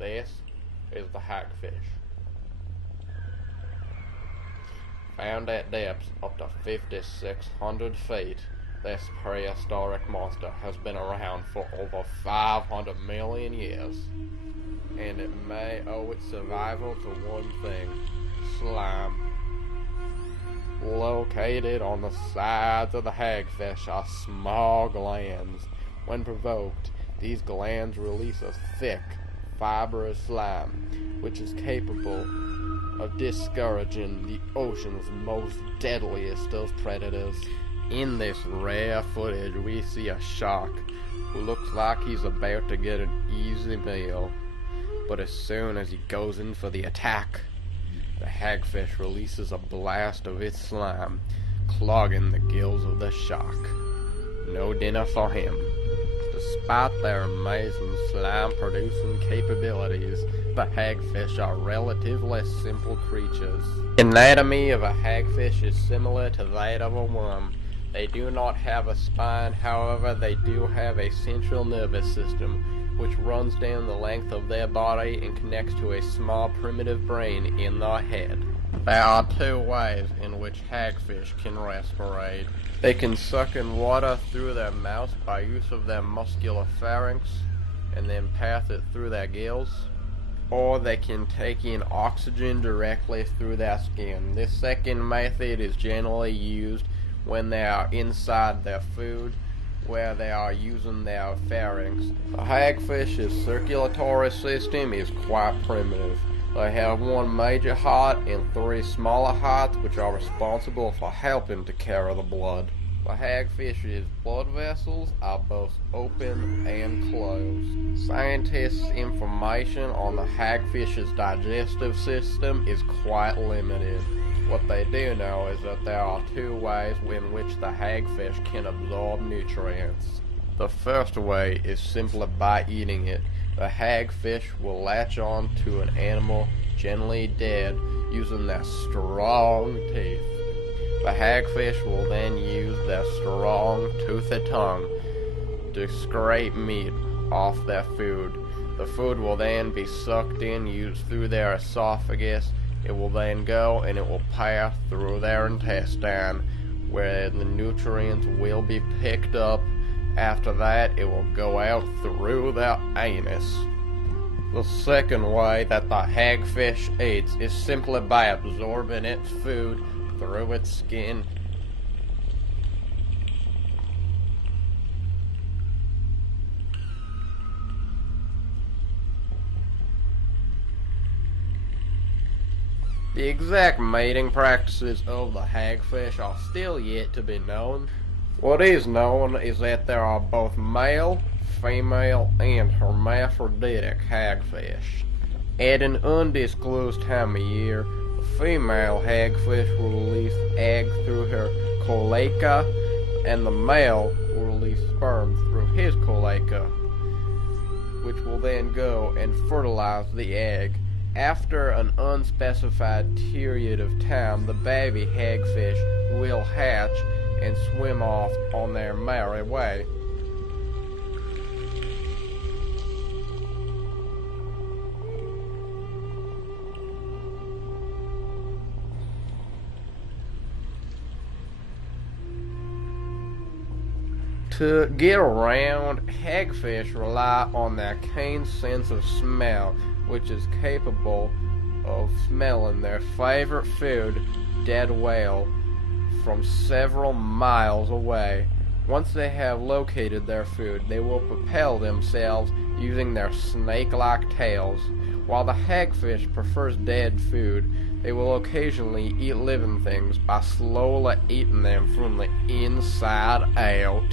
This is the hagfish. Found at depths up to 5,600 feet, this prehistoric monster has been around for over 500 million years, and it may owe its survival to one thing: slime. Located on the sides of the hagfish are small glands. When provoked, these glands release a thick, fibrous slime, which is capable of discouraging the ocean's most deadliest of predators. In this rare footage, we see a shark who looks like he's about to get an easy meal, but as soon as he goes in for the attack, the hagfish releases a blast of its slime, clogging the gills of the shark. No dinner for him. Despite their amazing slime-producing capabilities, the hagfish are relatively simple creatures. The anatomy of a hagfish is similar to that of a worm. They do not have a spine, however they do have a central nervous system, which runs down the length of their body and connects to a small primitive brain in their head. There are two ways in which hagfish can respirate. They can suck in water through their mouths by use of their muscular pharynx and then pass it through their gills, or they can take in oxygen directly through their skin. This second method is generally used when they are inside their food, where they are using their pharynx. The hagfish's circulatory system is quite primitive. They have one major heart and three smaller hearts, which are responsible for helping to carry the blood. The hagfish's blood vessels are both open and closed. Scientists' information on the hagfish's digestive system is quite limited. What they do know is that there are two ways in which the hagfish can absorb nutrients. The first way is simply by eating it. The hagfish will latch on to an animal generally dead using their strong teeth. The hagfish will then use their strong, toothed tongue to scrape meat off their food. The food will then be sucked in used through their esophagus. It will then go and it will pass through their intestine, where the nutrients will be picked up. After that, it will go out through their anus. The second way that the hagfish eats is simply by absorbing its food through its skin. The exact mating practices of the hagfish are still yet to be known. What is known is that there are both male, female, and hermaphroditic hagfish. At an undisclosed time of year, the female hagfish will release eggs through her cloaca, and the male will release sperm through his cloaca, which will then go and fertilize the egg. After an unspecified period of time, the baby hagfish will hatch and swim off on their merry way. To get around, hagfish rely on their keen sense of smell, which is capable of smelling their favorite food, dead whale, from several miles away. Once they have located their food, they will propel themselves using their snake-like tails. While the hagfish prefers dead food, they will occasionally eat living things by slowly eating them from the inside out.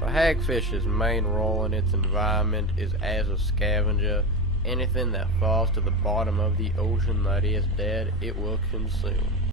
The hagfish's main role in its environment is as a scavenger. Anything that falls to the bottom of the ocean that is dead, it will consume.